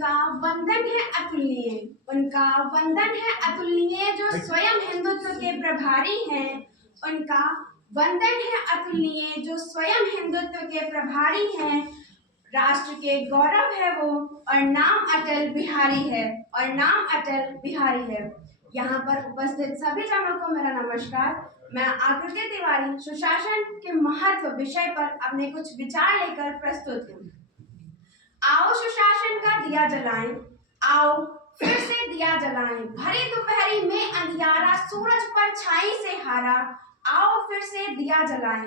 उनका वंदन है अतुलनीय, उनका वंदन है अतुलनीय जो स्वयं हिंदुत्व के प्रभारी हैं। उनका वंदन है अतुलनीय जो स्वयं हिंदुत्व के प्रभारी हैं। राष्ट्र के गौरव है वो और नाम अटल बिहारी है, और नाम अटल बिहारी है। यहाँ पर उपस्थित सभी जनों को मेरा नमस्कार। मैं आकृति तिवारी सुशासन के महत्व विषय पर अपने कुछ विचार लेकर प्रस्तुत हूँ। आओ सुशासन का दिया जलाएं, आओ फिर से दिया जलाएं। भरी दोपहरी में अंधियारा सूरज पर छाई से हारा, आओ फिर से दिया जलाएं।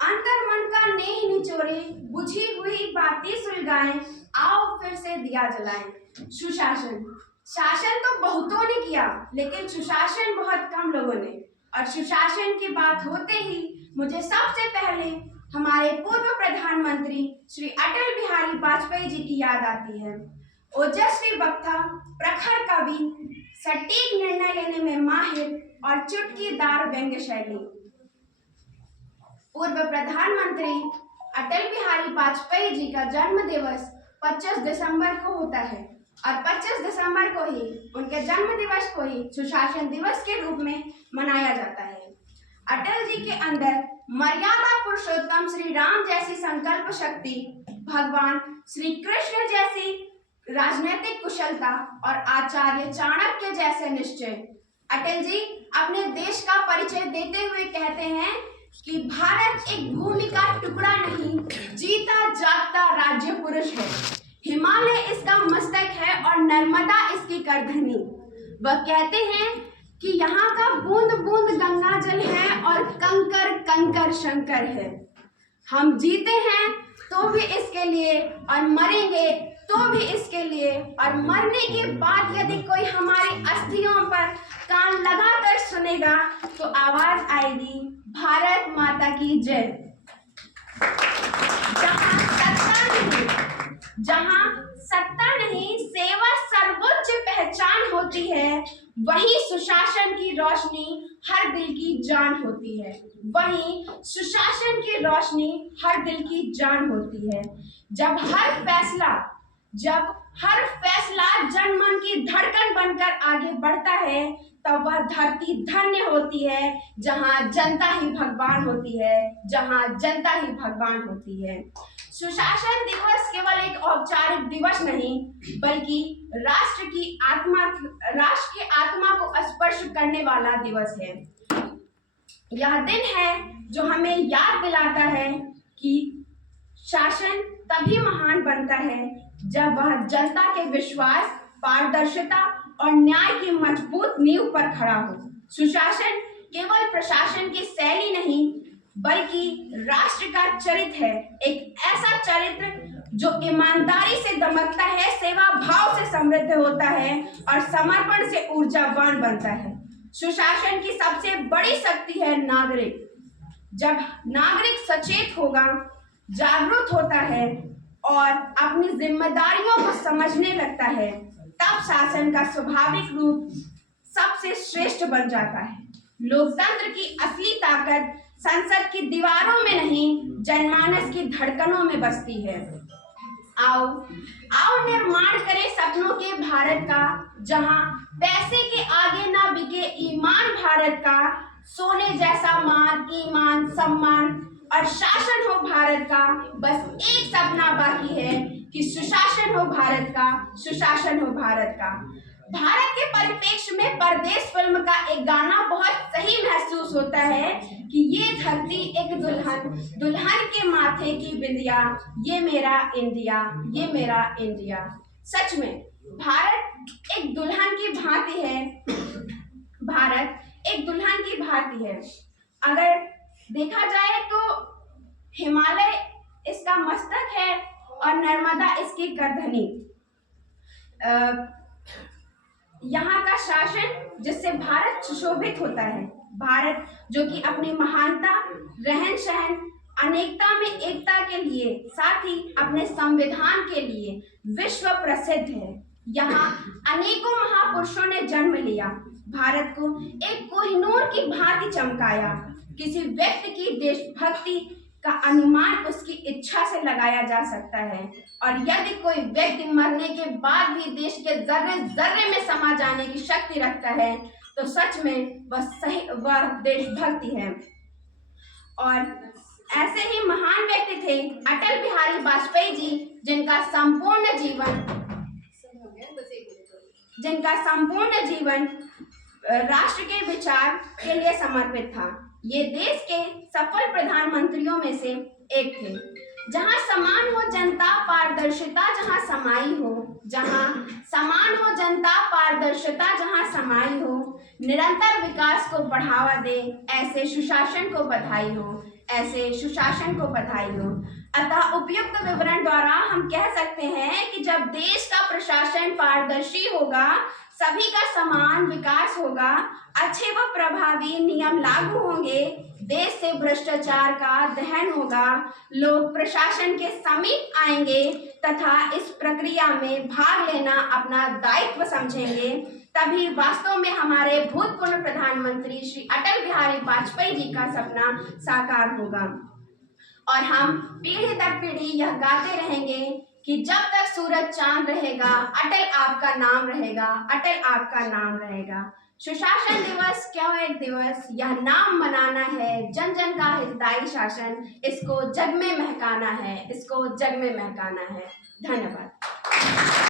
अंतर मन का नेह निचोड़े, बुझी हुई बातें सुलगाएं, आओ फिर से दिया जलाएं। सुशासन, शासन तो बहुतों ने किया, लेकिन सुशासन बहुत कम लोगों ने। और सुशासन की बात होते ही मुझे सबसे पहले हमारे पूर्व प्रधानमंत्री श्री अटल बिहारी वाजपेयी जी की याद आती है। ओजस्वी वक्ता, प्रखर कवि, सटीक निर्णय लेने में माहिर और चुटकीदार व्यंग्य शैली। पूर्व प्रधानमंत्री अटल बिहारी वाजपेयी जी का जन्म दिवस 25 दिसंबर को होता है, और 25 दिसंबर को ही उनके जन्म दिवस को ही सुशासन दिवस के रूप में मनाया जाता है। अटल जी के अंदर मर्यादा पुरुषोत्तम श्री राम जैसी संकल्प शक्ति, भगवान श्री कृष्ण जैसी राजनीतिक कुशलता और आचार्य चाणक्य जैसे निश्चय। अटल जी अपने देश का परिचय देते हुए कहते हैं कि भारत एक भूमि का टुकड़ा नहीं, जीता जागता राज्य पुरुष है। हिमालय इसका मस्तक है और नर्मदा इसकी करधनी। वह कहते हैं कि यहाँ का बूंद बूंद गंगा जल है और कंकर कंकर शंकर है। हम जीते हैं तो भी इसके लिए और मरेंगे तो भी इसके लिए, और मरने के बाद यदि कोई हमारी अस्थियों पर कान लगाकर सुनेगा तो आवाज आएगी भारत माता की जय। जहाँ सत्ता नहीं सेवा सर्वोच्च पहचान होती है, वही सुशासन की रोशनी हर दिल की जान होती है। वही सुशासन की रोशनी हर दिल की जान होती है। जब हर फैसला जनमन की धड़कन बनकर आगे बढ़ता है, तब वह धरती धन्य होती है जहाँ जनता ही भगवान होती है, जहाँ जनता ही भगवान होती है। सुशासन दिवस केवल एक औपचारिक दिवस नहीं, बल्कि राष्ट्र की आत्मा को स्पर्श करने वाला दिवस है। यह दिन है जो हमें याद दिलाता है कि शासन तभी महान बनता है जब वह जनता के विश्वास, पारदर्शिता और न्याय की मजबूत नींव पर खड़ा हो। सुशासन केवल प्रशासन की शैली नहीं, बल्कि राष्ट्र का चरित्र है। एक ऐसा चरित्र जो ईमानदारी से दमकता है, सेवा भाव से समृद्ध होता है और समर्पण से ऊर्जावान बनता है। सुशासन की सबसे बड़ी शक्ति है नागरिक। जब नागरिक सचेत होगा, जागरूक होता है और अपनी जिम्मेदारियों को समझने लगता है, तब शासन का स्वाभाविक रूप सबसे श्रेष्ठ बन जाता है। लोकतंत्र की असली ताकत संसद की दीवारों में नहीं, जनमानस की धड़कनों में बसती है। आओ निर्माण करें सपनों के भारत का, जहां पैसे के आगे ना बिके ईमान भारत का। सोने जैसा मान, ईमान, सम्मान और शासन हो भारत का। बस एक सपना बाकी है कि सुशासन हो भारत का, सुशासन हो भारत का। भारत के परिप्रेक्ष्य में परदेश फिल्म का एक गाना बहुत सही महसूस होता है कि ये धरती एक दुल्हन के माथे की बिंदिया, ये मेरा इंडिया, ये मेरा इंडिया। सच में भारत एक दुल्हन की भांति है। भारत एक दुल्हन की भांति है। अगर देखा जाए तो हिमालय इसका मस्तक है और नर्मदा इसकी करधनी। यहाँ का शासन जिससे भारत सुशोभित होता है। भारत जो कि अपनी महानता, रहन सहन, अनेकता में एकता के लिए, साथ ही अपने संविधान के लिए विश्व प्रसिद्ध है। यहाँ अनेकों महापुरुषों ने जन्म लिया, भारत को एक कोहिनूर की भांति चमकाया। किसी व्यक्ति की देशभक्ति का अनुमान उसकी इच्छा से लगाया जा सकता है। और यदि कोई व्यक्ति मरने के बाद भी देश के जर्रे जर्रे में समा जाने की शक्ति रखता है तो सच में वह देशभक्ति है। और ऐसे ही महान व्यक्ति थे अटल बिहारी वाजपेयी जी, जिनका संपूर्ण जीवन राष्ट्र के विचार के लिए समर्पित था। ये देश के सफल प्रधानमंत्रियों में से एक थे। जहां समान हो जनता पारदर्शिता जहां समाई हो, जहां समान हो जनता पारदर्शिता जहां समाई हो, निरंतर विकास को बढ़ावा दे, ऐसे सुशासन को बधाई हो, ऐसे सुशासन को बधाई हो। अतः उपयुक्त विवरण द्वारा हम कह सकते हैं कि जब देश का प्रशासन पारदर्शी होगा, सभी का समान विकास होगा, अच्छे व प्रभावी नियम लागू होंगे, देश से भ्रष्टाचार का दहन होगा, लोग प्रशासन के समीप आएंगे तथा इस प्रक्रिया में भाग लेना अपना दायित्व समझेंगे, तभी वास्तव में हमारे भूतपूर्व प्रधानमंत्री श्री अटल बिहारी वाजपेयी जी का सपना साकार होगा। और हम पीढ़ी दर पीढ़ी यह गाते रहेंगे कि जब तक सूरज चांद रहेगा, अटल आपका नाम रहेगा, अटल आपका नाम रहेगा। सुशासन दिवस क्यों एक दिवस, यह नाम मनाना है, जन जन का हितैषी शासन, इसको जग में महकाना है, इसको जग में महकाना है। धन्यवाद।